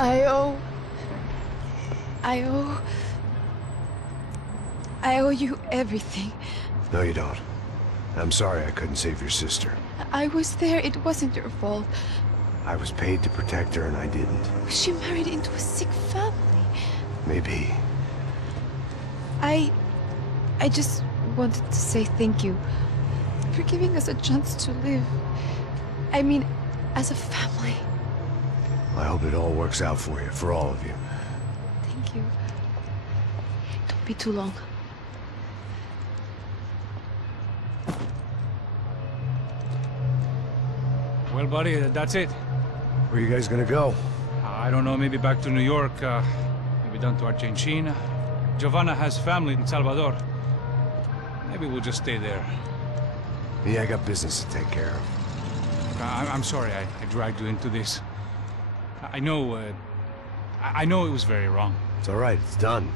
I owe... I owe you everything. No, you don't. I'm sorry I couldn't save your sister. I was there. It wasn't your fault. I was paid to protect her and I didn't. She married into a sick family. Maybe. I just wanted to say thank you for giving us a chance to live. I mean, as a family. I hope it all works out for you, for all of you. Thank you. Don't be too long. Well, buddy, that's it. Where are you guys gonna go? I don't know, maybe back to New York, maybe down to Argentina. Giovanna has family in Salvador. Maybe we'll just stay there. Yeah, I got business to take care of. I'm sorry I dragged you into this. I know it was very wrong. It's all right, it's done.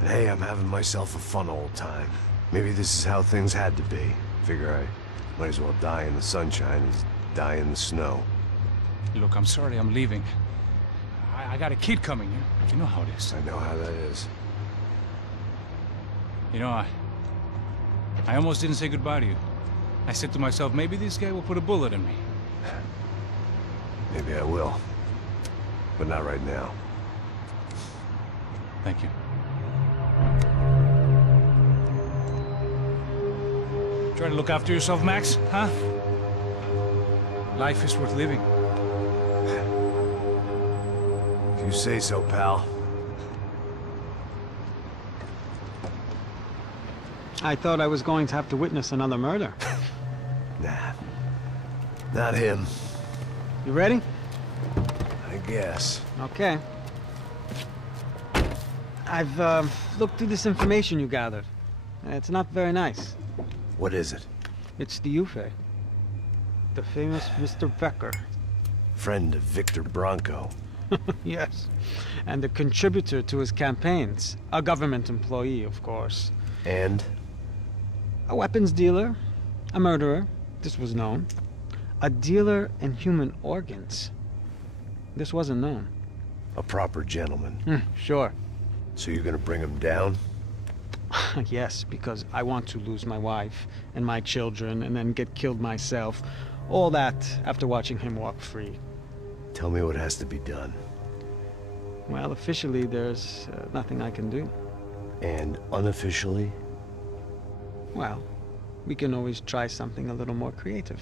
And hey, I'm having myself a fun old time. Maybe this is how things had to be. Figure I might as well die in the sunshine as die in the snow. Look, I'm sorry I'm leaving. I got a kid coming. You know how it is. I know how that is. You know, I almost didn't say goodbye to you. I said to myself, maybe this guy will put a bullet in me. Maybe I will. But not right now. Thank you. Try to look after yourself, Max, huh? Life is worth living. If you say so, pal. I thought I was going to have to witness another murder. Nah. Not him. You ready? I guess. Okay. I've looked through this information you gathered. It's not very nice. What is it? It's the Ufe. The famous Mr. Becker. Friend of Victor Bronco. Yes. And a contributor to his campaigns. A government employee, of course. And? A weapons dealer. A murderer. This was known. A dealer in human organs. This wasn't known. A proper gentleman. Sure. So you're gonna bring him down? Yes, because I want to lose my wife and my children and then get killed myself. All that after watching him walk free. Tell me what has to be done. Well, officially, there's nothing I can do. And unofficially? Well, we can always try something a little more creative.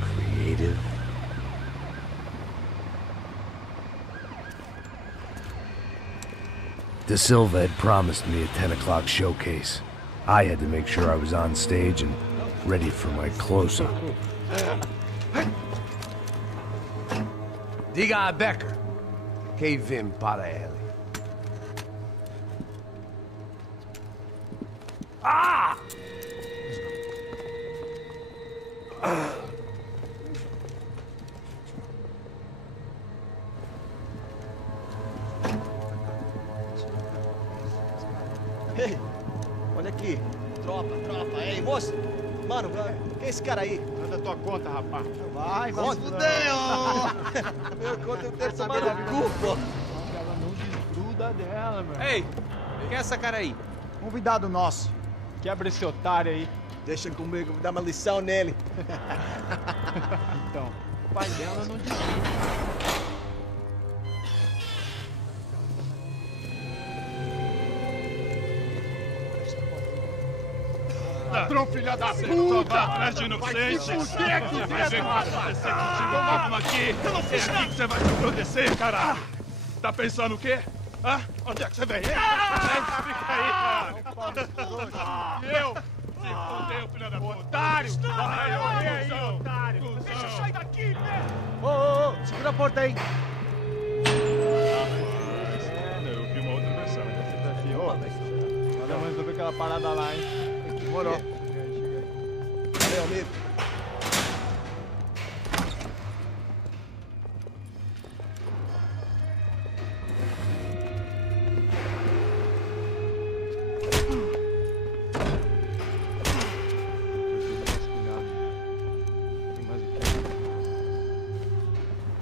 Creative? De Silva had promised me a 10 o'clock showcase. I had to make sure I was on stage and ready for my close-up. Diga a Becker. Que vim para ele. Ah! Ei, olha aqui. Tropa. Ei, moço. Mano, quem é esse cara aí? Manda tua conta, rapaz. Vai se fuder, ó! Meu conta eu quero tomar no cu, pô. Ela não desgruda dela, meu. Ei, quem é essa cara aí? Convidado nosso. Quebra esse otário aí. Deixa comigo, vou dar uma lição nele. Então, o pai dela não desgruda. Ladrão, filha da puta! Vai atrás de inocente! Vai se fuder aqui dentro! Vai ver o que vai acontecer contigo mesmo aqui! Eu não fiz nada! É aqui que você vai se proteger, caralho! Tá pensando o quê? Hã? Onde é que você vem? Fica aí, cara! E eu? Se fudeu, filha da puta! Otário! Vai, aí, otário! Deixa eu sair daqui, né? Ô, segura a porta aí! Eu vi uma outra versão. Olha, mas eu vi aquela parada lá, hein? Demorou. Valeu, amigo.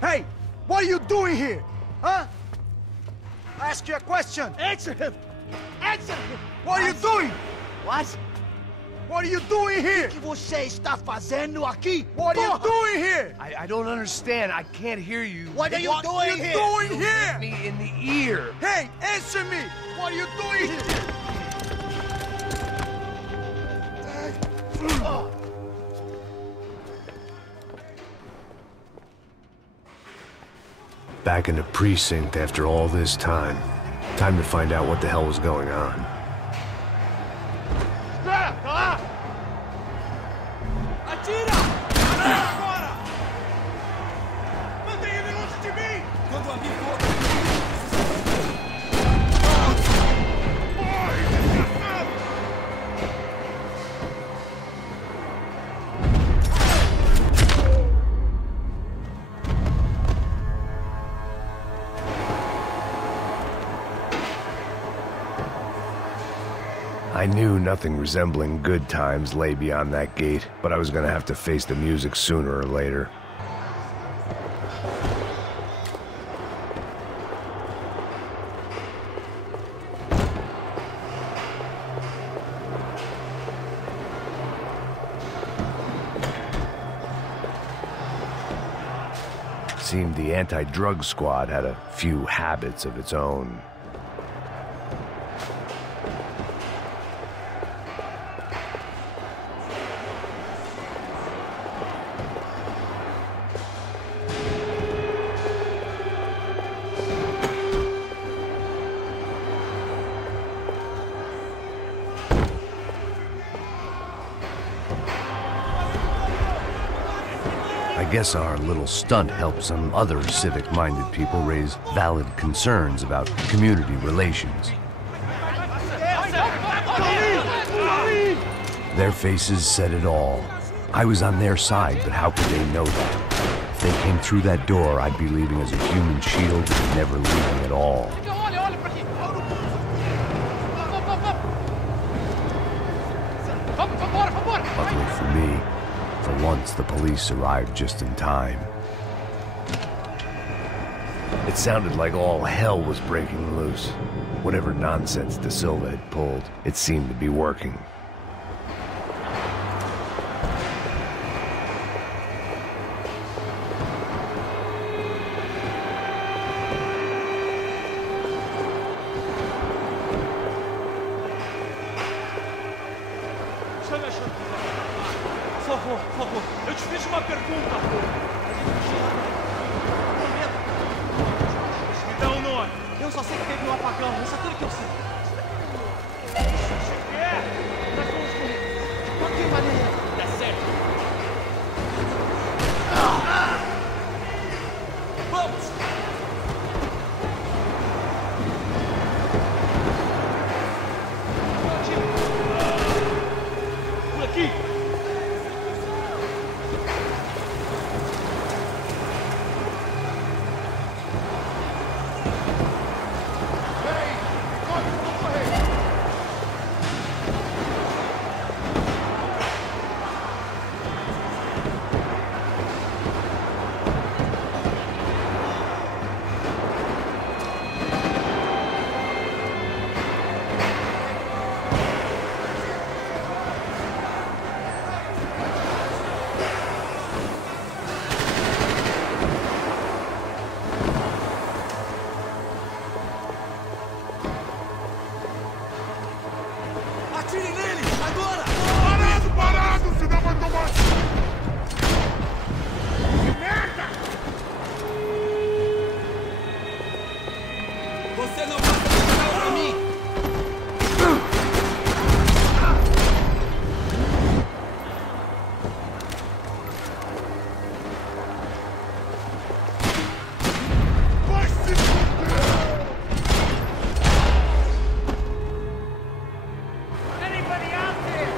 Hey! doing here? Huh? I ask you a question. Answer him! Answer him! What are you doing? What? What are you doing here? O que você está fazendo aqui? What are you doing here? I don't understand. I can't hear you. What are you doing here? Doing Hit here? me in the ear. Hey, answer me! What are you doing here? Back in the precinct after all this time. Time to find out what the hell was going on. Espera! Tá lá! Atira! Atira agora! Mantenha ele longe de mim! Quando o amigo for... I knew nothing resembling good times lay beyond that gate, but I was gonna have to face the music sooner or later. Seemed the anti-drug squad had a few habits of its own. I guess our little stunt helped some other civic-minded people raise valid concerns about community relations. Their faces said it all. I was on their side, but how could they know that? If they came through that door, I'd be leaving as a human shield and never leaving at all. Luckily for me, for once the police arrived just in time. It sounded like all hell was breaking loose. Whatever nonsense De Silva had pulled, it seemed to be working. Por favor, eu te fiz uma pergunta, pô. A gente tinha... Prometo. Me dá um nome. Eu só sei que teve um apagão, isso é tudo que eu sei. Nós vamos morrer. De qualquer maneira. Dá certo. Vamos! Por aqui! Atire nele! Agora! Parado, parado! Senão vai tomar... Que merda! Você não vai fazer pra mim! Vai se fuder! Anybody out there?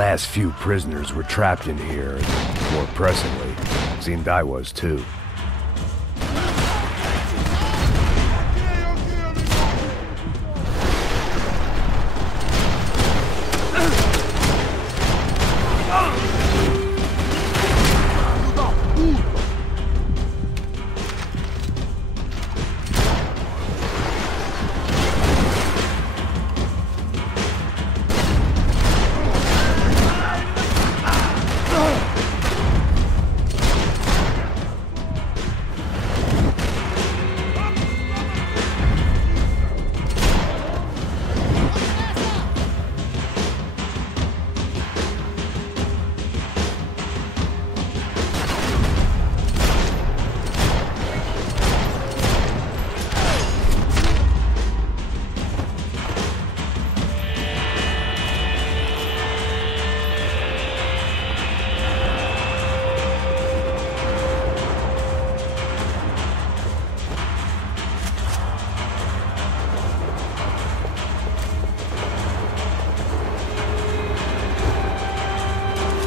last few prisoners were trapped in here, and more pressingly, it seemed I was too.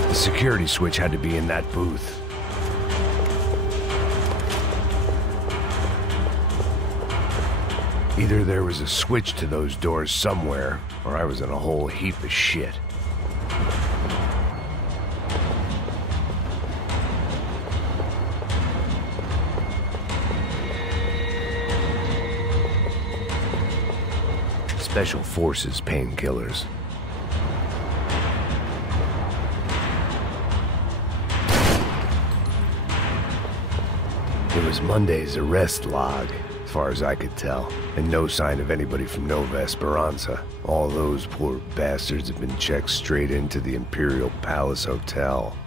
The security switch had to be in that booth. Either there was a switch to those doors somewhere, or I was in a whole heap of shit. Special Forces painkillers. It was Monday's arrest log, as far as I could tell, and no sign of anybody from Nova Esperanza. All those poor bastards have been checked straight into the Imperial Palace Hotel.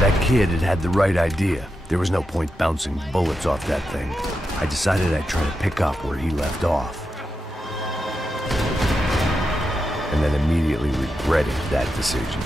That kid had the right idea. There was no point bouncing bullets off that thing. I decided I'd try to pick up where he left off. And then immediately regretted that decision.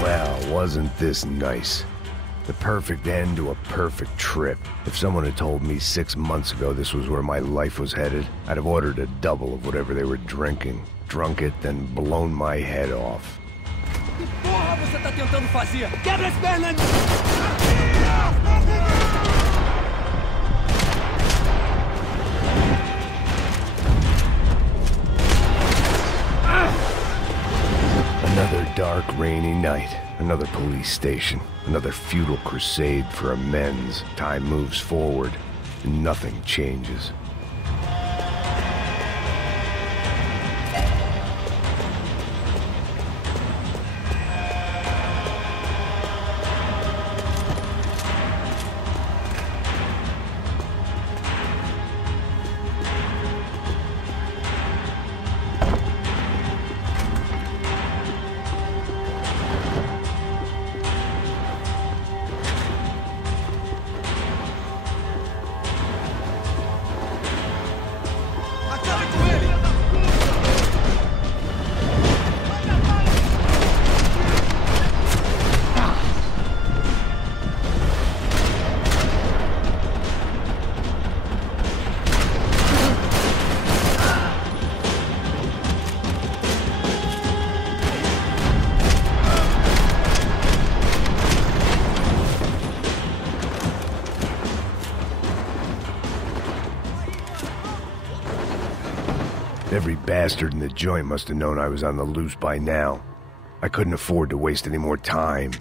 Well, wasn't this nice? The perfect end to a perfect trip. If someone had told me 6 months ago this was where my life was headed, I'd have ordered a double of whatever they were drinking, drunk it, then blown my head off. Que porra você tá tentando fazer? Quebra as pernas! Another dark, rainy night. Another police station. Another futile crusade for amends. Time moves forward, and nothing changes. Every bastard in the joint must have known I was on the loose by now. I couldn't afford to waste any more time.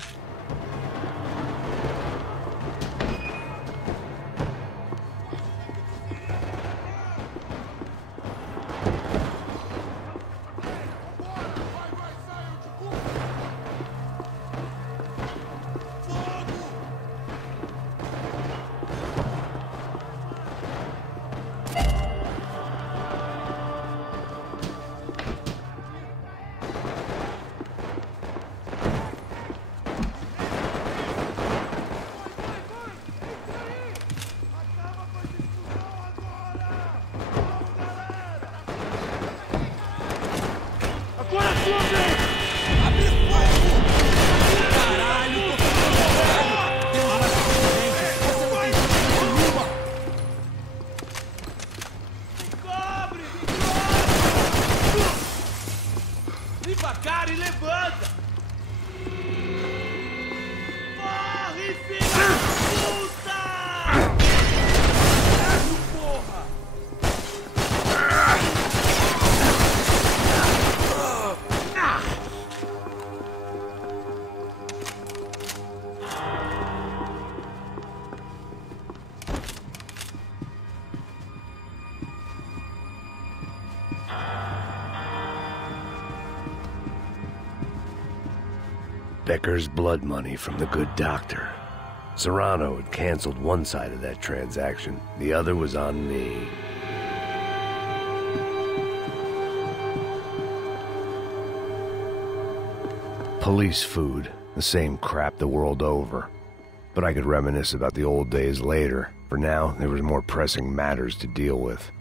Becker's blood money from the good doctor. Serrano had canceled one side of that transaction. The other was on me. Police food, the same crap the world over. But I could reminisce about the old days later. For now, there was more pressing matters to deal with.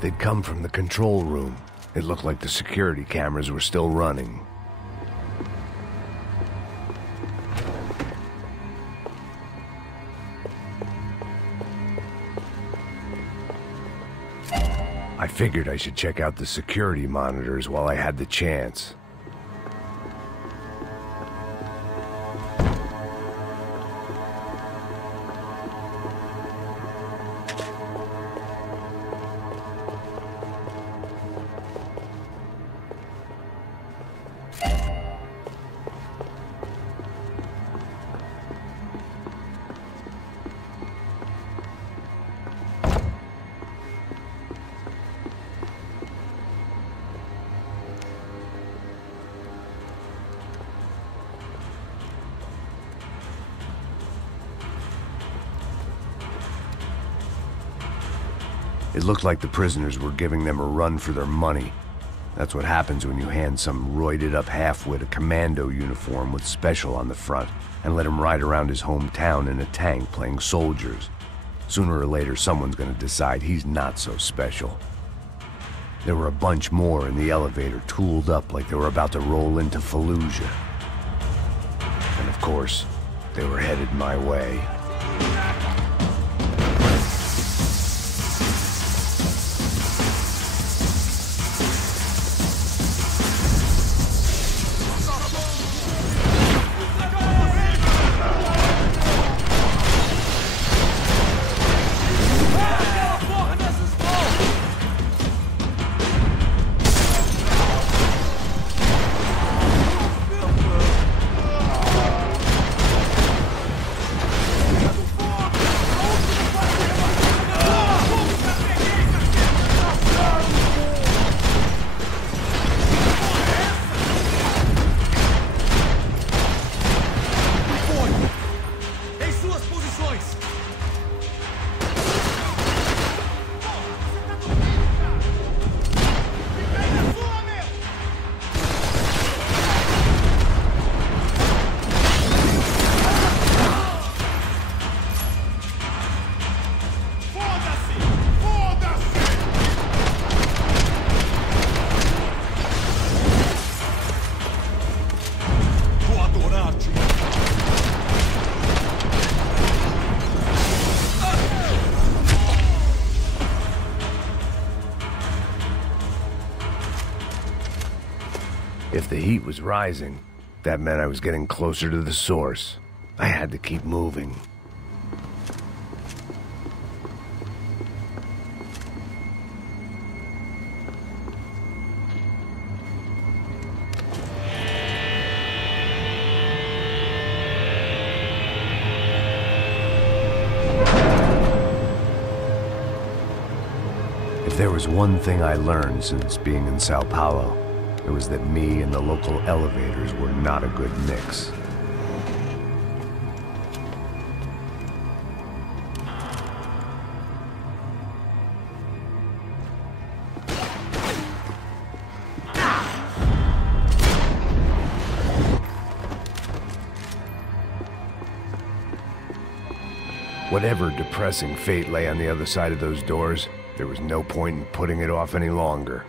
They'd come from the control room. It looked like the security cameras were still running. I figured I should check out the security monitors while I had the chance. It looked like the prisoners were giving them a run for their money. That's what happens when you hand some roided-up halfwit a commando uniform with special on the front and let him ride around his hometown in a tank playing soldiers. Sooner or later, someone's gonna decide he's not so special. There were a bunch more in the elevator, tooled up like they were about to roll into Fallujah. And of course, they were headed my way. If the heat was rising, that meant I was getting closer to the source. I had to keep moving. If there was one thing I learned since being in Sao Paolo, it was that me and the local elevators were not a good mix. Whatever depressing fate lay on the other side of those doors, there was no point in putting it off any longer.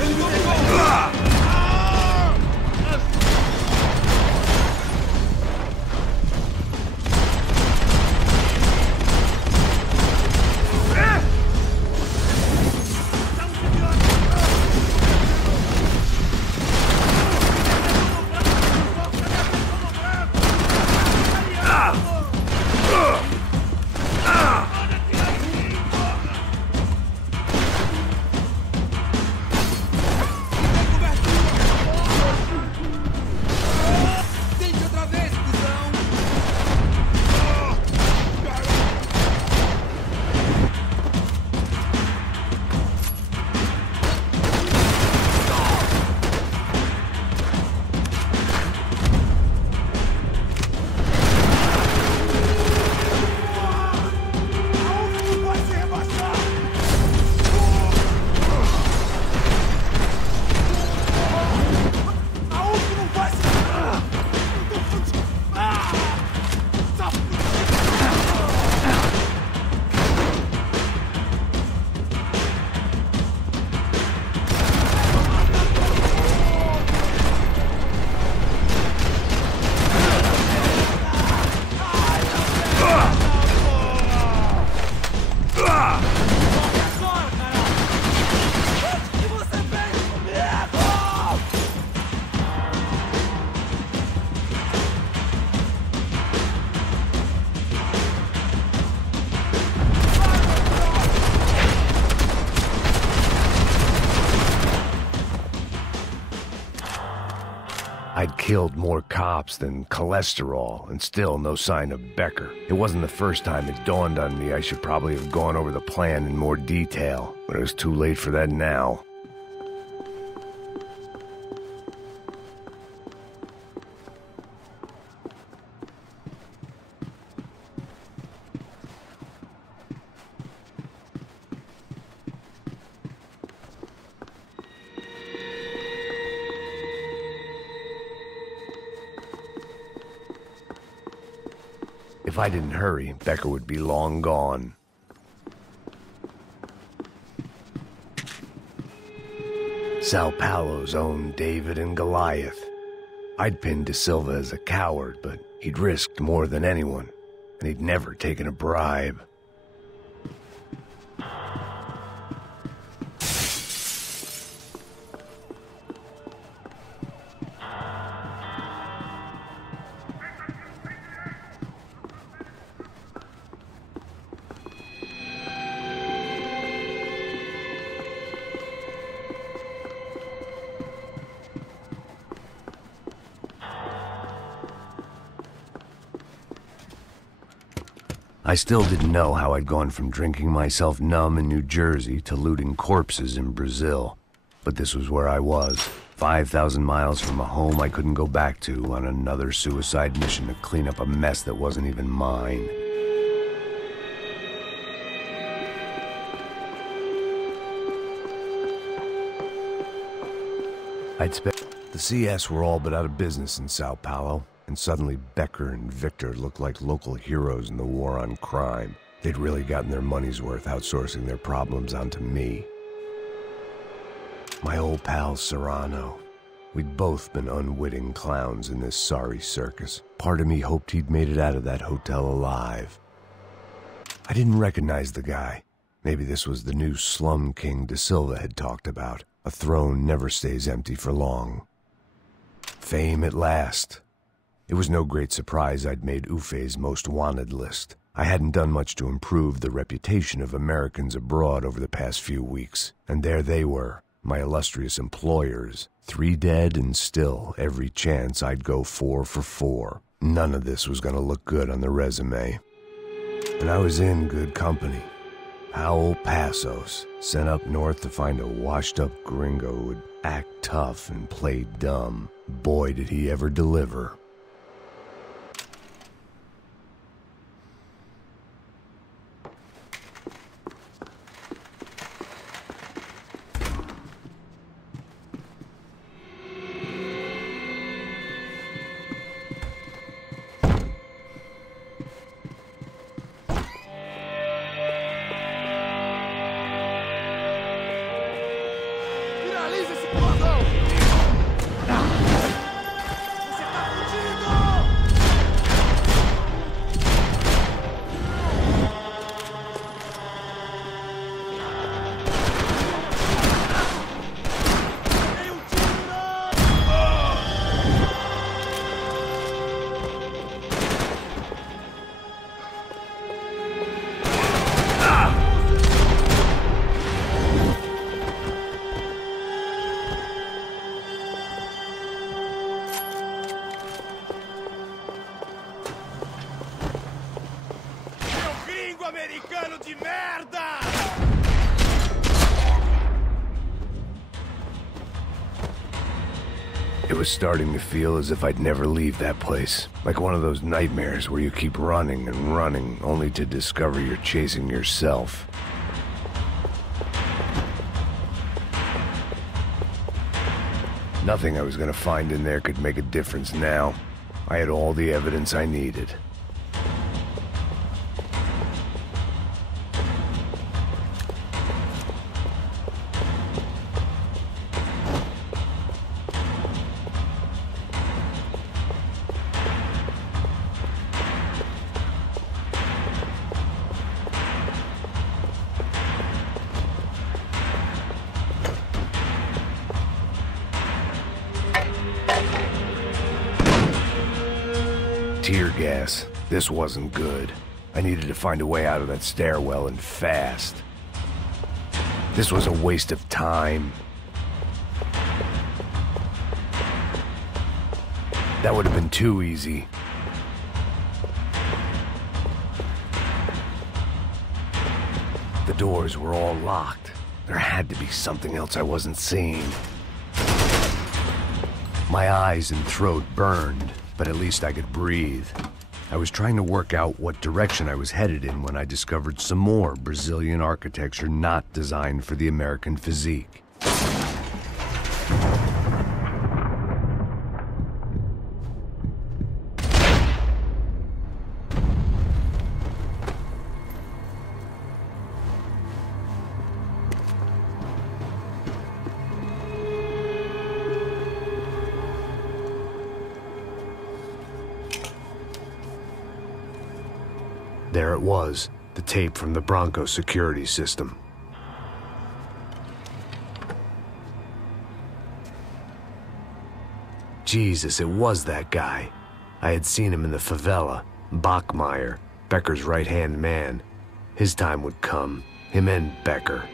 Ele killed more cops than cholesterol, and still no sign of Becker. It wasn't the first time it dawned on me I should probably have gone over the plan in more detail, but it was too late for that now. If I didn't hurry, Becker would be long gone. Sao Paulo's own David and Goliath. I'd pinned De Silva as a coward, but he'd risked more than anyone, and he'd never taken a bribe. I still didn't know how I'd gone from drinking myself numb in New Jersey to looting corpses in Brazil. But this was where I was, 5,000 miles from a home I couldn't go back to, on another suicide mission to clean up a mess that wasn't even mine. The CS were all but out of business in Sao Paulo. And suddenly Becker and Victor looked like local heroes in the war on crime. They'd really gotten their money's worth outsourcing their problems onto me. My old pal Serrano. We'd both been unwitting clowns in this sorry circus. Part of me hoped he'd made it out of that hotel alive. I didn't recognize the guy. Maybe this was the new slum king De Silva had talked about. A throne never stays empty for long. Fame at last. It was no great surprise I'd made Ufe's most wanted list. I hadn't done much to improve the reputation of Americans abroad over the past few weeks, and there they were, my illustrious employers, 3 dead and still every chance I'd go 4 for 4. None of this was going to look good on the resume. And I was in good company. Powell Passos, sent up north to find a washed-up gringo who would act tough and play dumb. Boy, did he ever deliver. It was starting to feel as if I'd never leave that place. Like one of those nightmares where you keep running and running, only to discover you're chasing yourself. Nothing I was going to find in there could make a difference now. I had all the evidence I needed. Tear gas. This wasn't good. I needed to find a way out of that stairwell and fast. This was a waste of time. That would have been too easy. The doors were all locked. There had to be something else I wasn't seeing. My eyes and throat burned, but at least I could breathe. I was trying to work out what direction I was headed in when I discovered some more Brazilian architecture not designed for the American physique. There it was, the tape from the Bronco security system. Jesus, it was that guy. I had seen him in the favela, Bachmeyer, Becker's right-hand man. His time would come, him and Becker.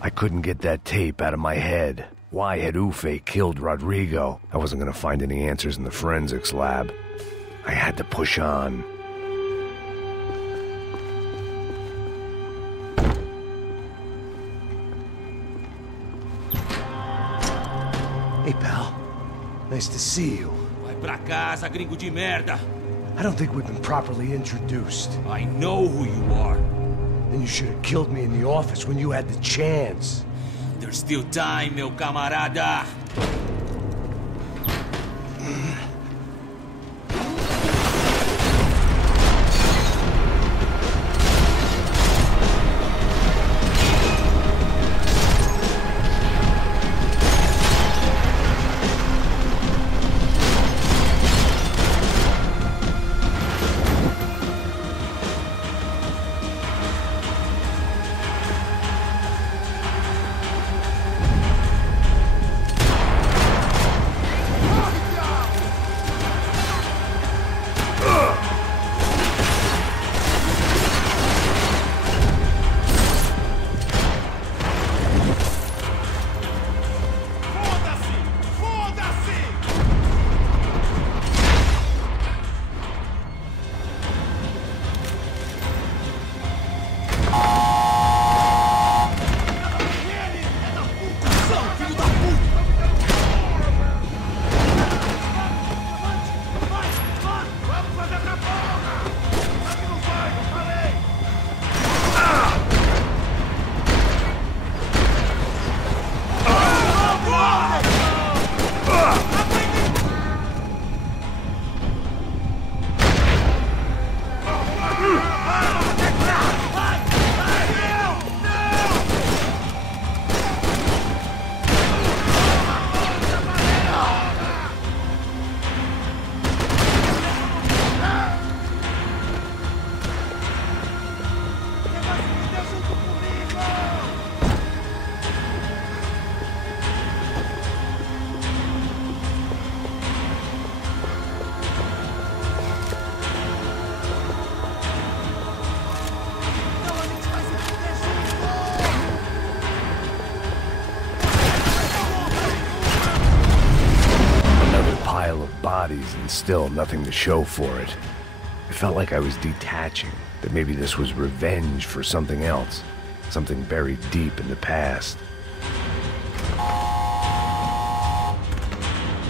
I couldn't get that tape out of my head. Why had Ufe killed Rodrigo? I wasn't gonna find any answers in the forensics lab. I had to push on. Hey, pal. Nice to see you. Vai pra casa, gringo de merda. I don't think we've been properly introduced. I know who you are. Then you should have killed me in the office when you had the chance. There's still time, meu camarada. and still nothing to show for it. It felt like I was detaching, that maybe this was revenge for something else, something buried deep in the past.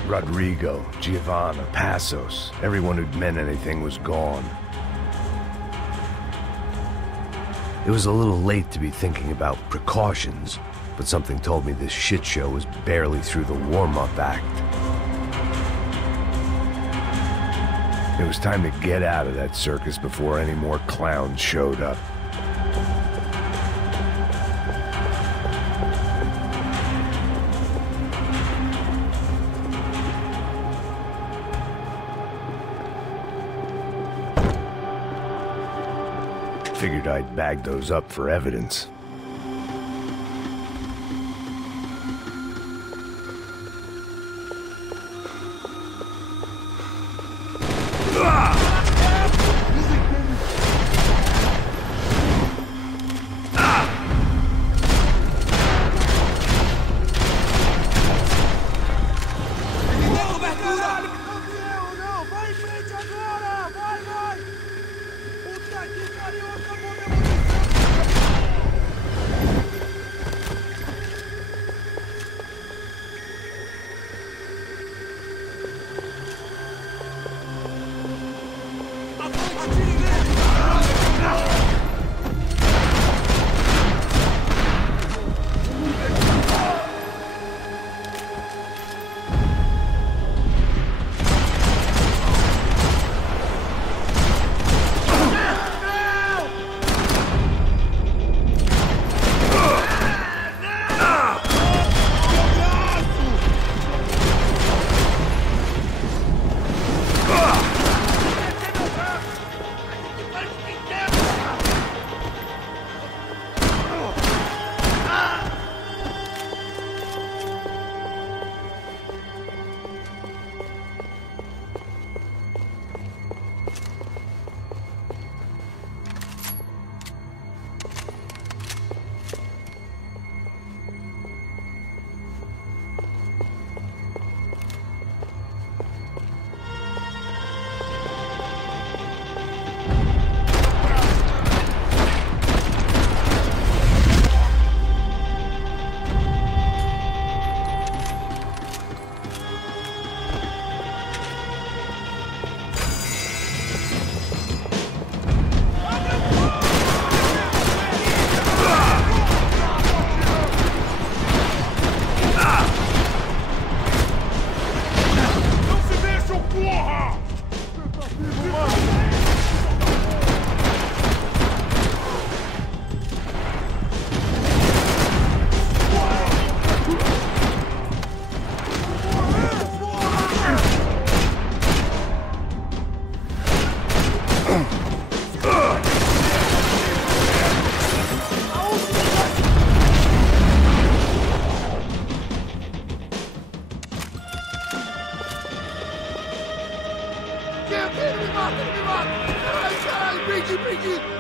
Rodrigo, Giovanna, Passos, everyone who'd meant anything was gone. It was a little late to be thinking about precautions, but something told me this shit show was barely through the warm-up act. It was time to get out of that circus before any more clowns showed up. Figured I'd bag those up for evidence.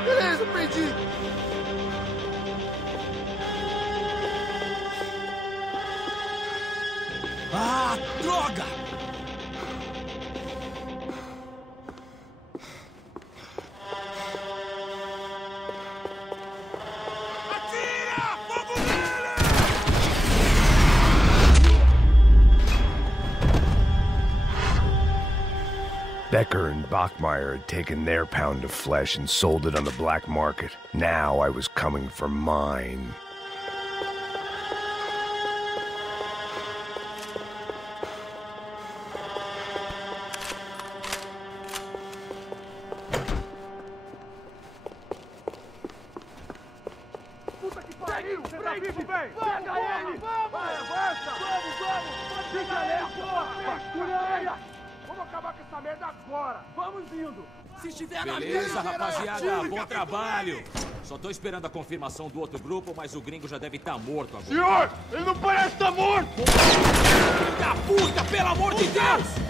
Beleza, perdi. Ah, droga! Atira! Fogo nele! Becker and Bachmeyer had taken their pound of flesh and sold it on the black market. Now I was coming for mine. Puta que pariu! Você tá vivo, velho? Pega ele! Vamos! Avança! Vamos! Fica alerta, porra! Captura! Vamos acabar com essa merda agora! Vamos indo! Se estiver na Beleza, rapaziada, bom trabalho! Só tô esperando a confirmação do outro grupo, mas o gringo já deve estar morto agora. Senhor! Ele não parece estar morto! Filho da puta, pelo amor de Deus!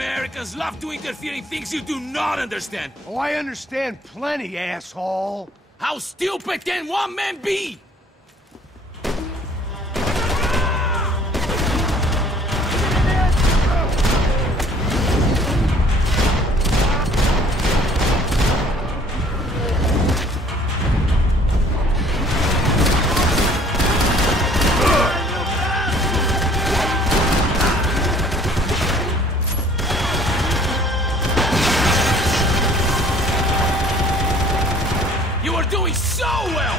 Americans love to interfere in things you do not understand. Oh, I understand plenty, asshole. How stupid can one man be? Doing so well!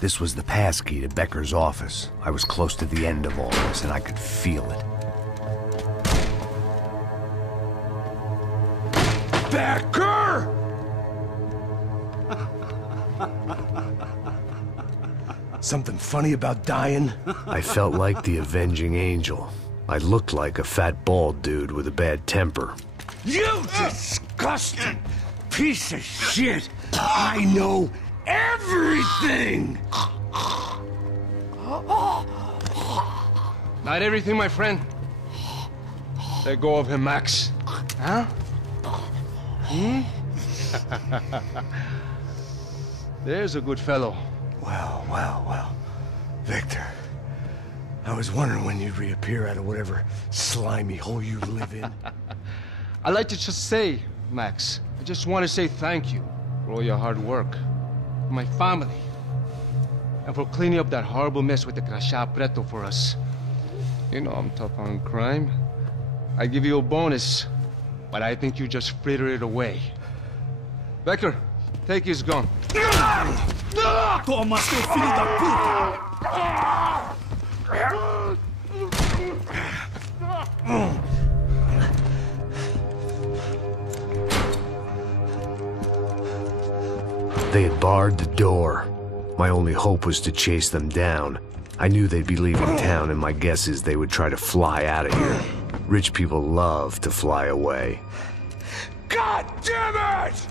This was the passkey to Becker's office. I was close to the end of all this, and I could feel it. Becker! Something funny about dying? I felt like the avenging angel. I looked like a fat bald dude with a bad temper. You disgusting piece of shit! I know everything! Not everything, my friend. Let go of him, Max. Huh? There's a good fellow. Well, well, well. Victor, I was wondering when you'd reappear out of whatever slimy hole you live in. I'd like to just say, Max, I just want to say thank you for all your hard work, for my family, and for cleaning up that horrible mess with the Grasso for us. You know I'm tough on crime. I give you a bonus, but I think you just fritter it away. Becker, take his gun. Toma, seu filho da puta! They had barred the door. My only hope was to chase them down. I knew they'd be leaving town, and my guess is they would try to fly out of here. Rich people love to fly away. God damn it!